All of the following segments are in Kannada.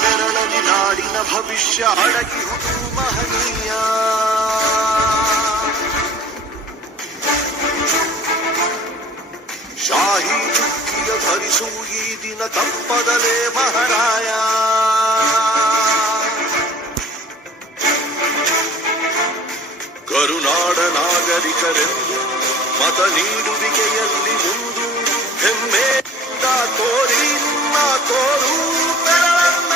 ಬೆರಳಲಿ ನಾಡಿನ ಭವಿಷ್ಯ ಅಡಗಿರುವುದು ಮಹನೀಯ. ಶಾಹಿ ಚುಕ್ಕಿಯ ಧರಿಸು ಈ ದಿನ ತಪ್ಪದಲೇ ಮಹಾರಾಯ. ಕರುನಾಡ ನಾಗರಿಕರೆಂದು ಮತ ನೀಡುವಿಕೆಯಲ್ಲಿ ಮುಂದು ಹೆಮ್ಮೆಯಿಂದ ತೋರಿ ನಿಮ್ಮ ತೋರು ಬೆರಳನ್ನ.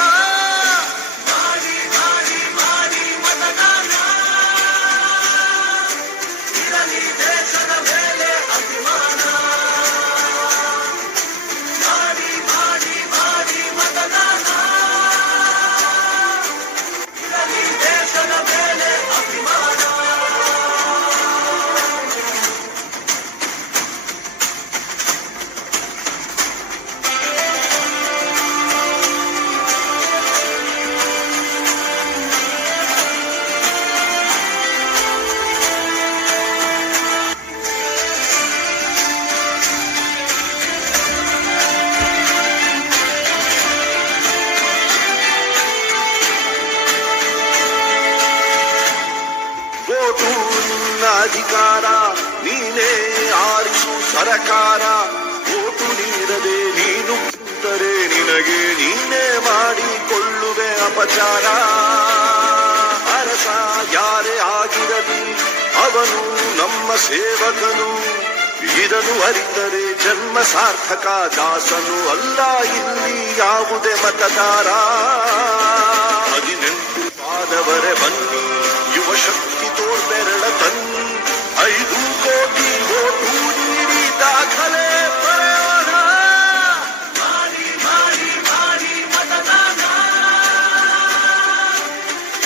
ಮಾಡಿ ಮಾಡಿ ಮಾಡಿ ಮತದಾನ ಇರಲಿ ದೇಶದ ಮೇಲೆ ಅಭಿಮಾನ. ಮಾಡಿ ಮಾಡಿ ಮಾಡಿ ಮತದಾನ ಇರಲಿ ದೇಶದ ಮೇಲೆ ಅಭಿಮಾನ. ಅಧಿಕಾರ ನೀನೇ ಆರಿಸು ಸರಕಾರ. ಓಟು ನೀಡದೆ ನೀನು ಕುಂತರೆ ನಿನಗೆ ನೀನೇ ಮಾಡಿಕೊಳ್ಳುವೆ ಅಪಚಾರ. ಅರಸ ಯಾರೇ ಆಗಿರಲಿ ಅವನು ನಮ್ಮ ಸೇವಕನು. ಇದನ್ನು ಅರಿತರೆ ಜನ್ಮ ಸಾರ್ಥಕ. ದಾಸನು ಅಲ್ಲ ಇಲ್ಲಿ ಯಾವುದೇ ಮತದಾರ. 18 ಪಾದವರೆ ಬನ್ನಿ ಯುವ ಶಕ್ತಿ ತೋರ್ಬೆರಳ ತನ್ನಿ. 5 ಕೋಟಿ ಓಟು ನೀಡಿ ದಾಖಲೆ ಬರೆಯೋಣ. ಮಾಡಿ ಮಾಡಿ ಮಾಡಿ ಮತದಾನ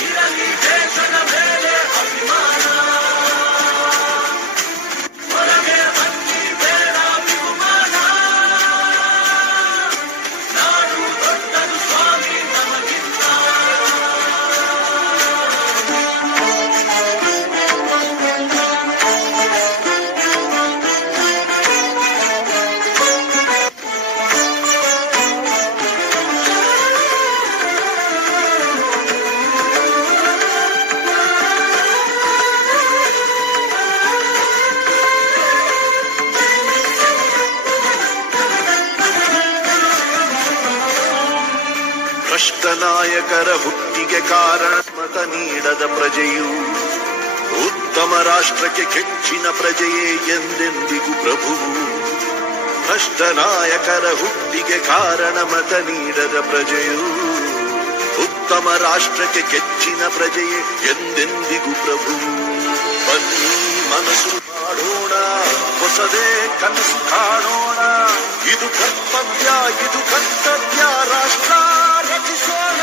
ಇರಲಿ ದೇಶದ ಮೇಲೆ ಅಭಿಮಾನ. ಹೊರಗೆ ಬನ್ನಿ ಬೇಡ ಬಹುಮಾನ. ನಾಡು ದೊಡ್ಡದು ಸ್ವಾಮಿ ನಮಗಿಂತ. ಭ್ರಷ್ಟ ನಾಯಕರ ಹುಟ್ಟಿಗೆ ಕಾರಣ ಮತ ನೀಡದ ಪ್ರಜೆಯು. ಉತ್ತಮ ರಾಷ್ಟ್ರಕ್ಕೆ ಕೆಚ್ಚಿನ ಪ್ರಜೆಯೇ ಎಂದೆಂದಿಗೂ ಪ್ರಭುವು. ಭ್ರಷ್ಟ ನಾಯಕರ ಹುಟ್ಟಿಗೆ ಕಾರಣ ಮತ ನೀಡದ ಪ್ರಜೆಯು. ಉತ್ತಮ ರಾಷ್ಟ್ರಕ್ಕೆ ಕೆಚ್ಚಿನ ಪ್ರಜೆಯೇ ಎಂದೆಂದಿಗೂ ಪ್ರಭುವು. ಬನ್ನಿ ಮನಸ್ಸು ಮಾಡೋಣ, ಹೊಸದೇ ಕನಸು ಕಾಣೋಣ. ಇದು ಕರ್ತವ್ಯ, ಇದು ಕರ್ತವ್ಯ. ರಾಷ್ಟ್ರ ರಚಿಸೋಣ.